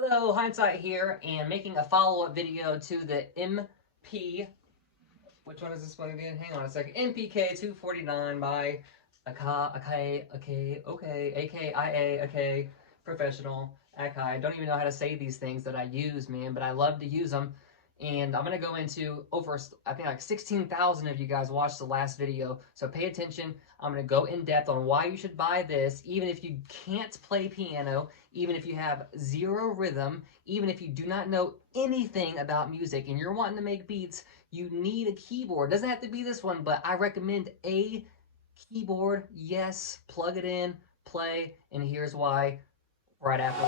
Hello, Hynesite here, and making a follow-up video to the which one is this one again? Hang on a second. MPK 249 by Akai Professional. Akai. Don't even know how to say these things that I use, man, but I love to use them. And I'm going to go into over, I think like 16,000 of you guys watched the last video, so pay attention. I'm going to go in depth on why you should buy this, even if you can't play piano, even if you have zero rhythm, even if you do not know anything about music and you're wanting to make beats, you need a keyboard. Doesn't have to be this one, but I recommend a keyboard. Yes, plug it in, play, and here's why right after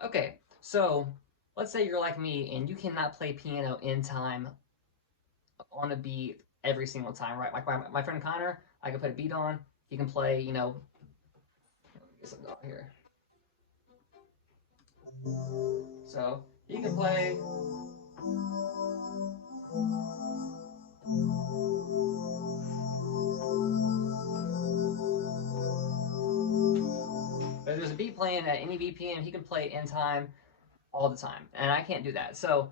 Okay, so let's say you're like me and you cannot play piano in time on a beat every single time, right? Like my friend Connor, I can put a beat on, he can play, you know, get something out here. So he can play. But if there's a beat playing at any BPM, he can play in time all the time, and I can't do that. So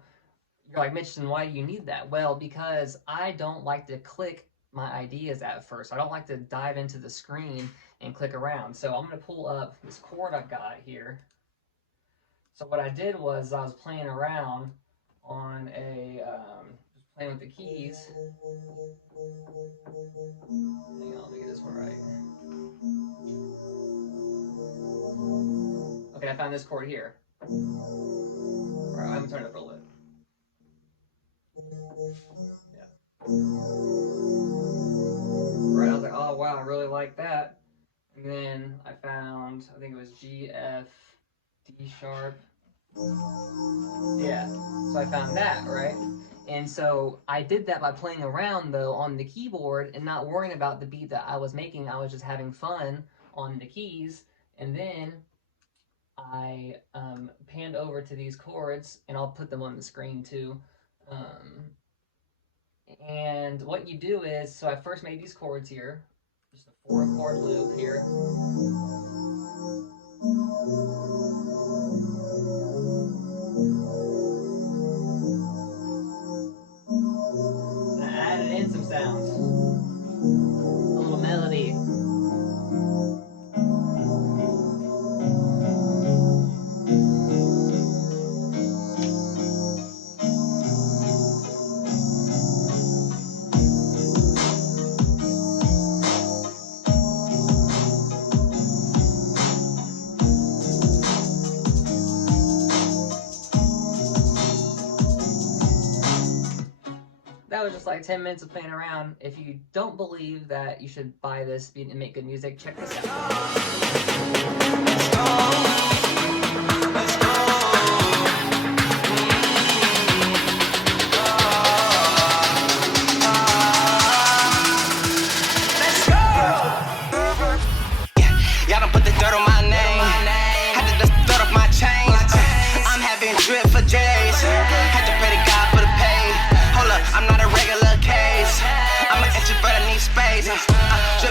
you're like, Mitch, then why do you need that? Well, because I don't like to click my ideas at first. I don't like to dive into the screen and click around. So I'm going to pull up this chord I've got here. So what I did was I was playing around on a, just playing with the keys. Hang on, let me get this one right. Okay, I found this chord here. All right, I'm going to turn it up a little bit. Yeah. Right, I was like, oh wow, I really like that. And then I found, I think it was G, F, D sharp. Yeah, so I found that, right? And so I did that by playing around though on the keyboard and not worrying about the beat that I was making. I was just having fun on the keys. And then I panned over to these chords, and I'll put them on the screen too. And what you do is, so I first made these chords here, just a 4-chord loop here. And I added in some sounds, a little melody. That was just like 10 minutes of playing around. If you don't believe that you should buy this and make good music, check this out.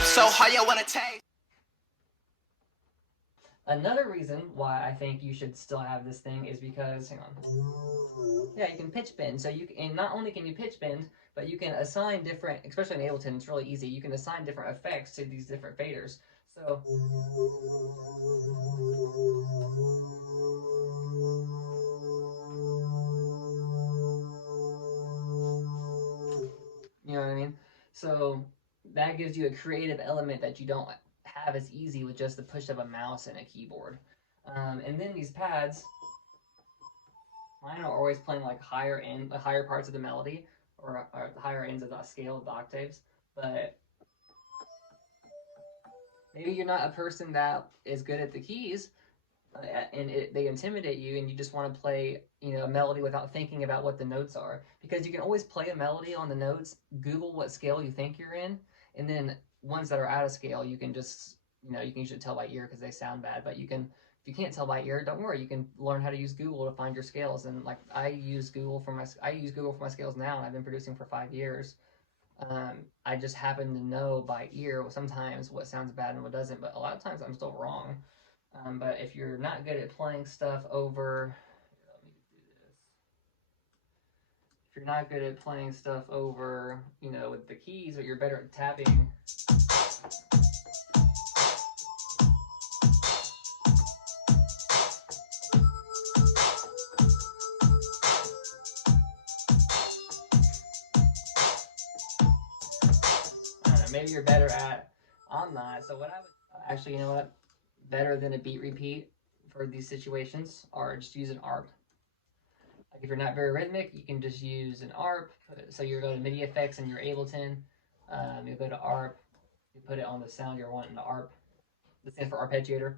So hard you wanna take. Another reason why I think you should still have this thing is because, hang on. Yeah, you can pitch bend. So you can, and not only can you pitch bend, but you can assign different, especially in Ableton, it's really easy. You can assign different effects to these different faders. So you know what I mean? So that gives you a creative element that you don't have as easy with just the push of a mouse and a keyboard. And then these pads, mine are always playing like higher parts of the melody, or the higher ends of the scale of the octaves. But maybe you're not a person that is good at the keys, and they intimidate you, and you just want to play, you know, a melody without thinking about what the notes are. Because you can always play a melody on the notes, Google what scale you think you're in, and then ones that are out of scale, you can just, you know, you can usually tell by ear because they sound bad, but you can If you can't tell by ear, don't worry. You can learn how to use Google to find your scales. And like I use Google for my scales now, and I've been producing for 5 years. I just happen to know by ear sometimes what sounds bad and what doesn't, but a lot of times I'm still wrong. But if you're not good at playing stuff over, let me do this. If you're not good at playing stuff over, you know, with the keys, but you're better at tapping. Maybe you're better at. I'm not. So what I would actually, you know what? Better than a beat repeat for these situations are just use an ARP. Like if you're not very rhythmic, you can just use an ARP. So you go to MIDI effects in your Ableton. You go to ARP. You put it on the sound you're wanting to ARP. This stands for arpeggiator.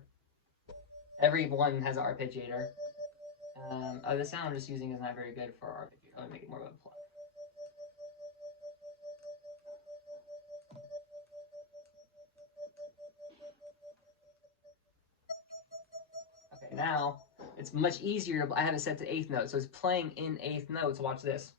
Every one has an arpeggiator. The sound I'm just using is not very good for arpeggiator. I'm gonna make it more of a plug. Okay, now it's much easier. I have it set to 8th note, so it's playing in 8th notes. Watch this.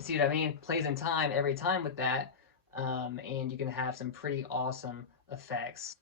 See what I mean? Plays in time every time with that, and you can have some pretty awesome effects.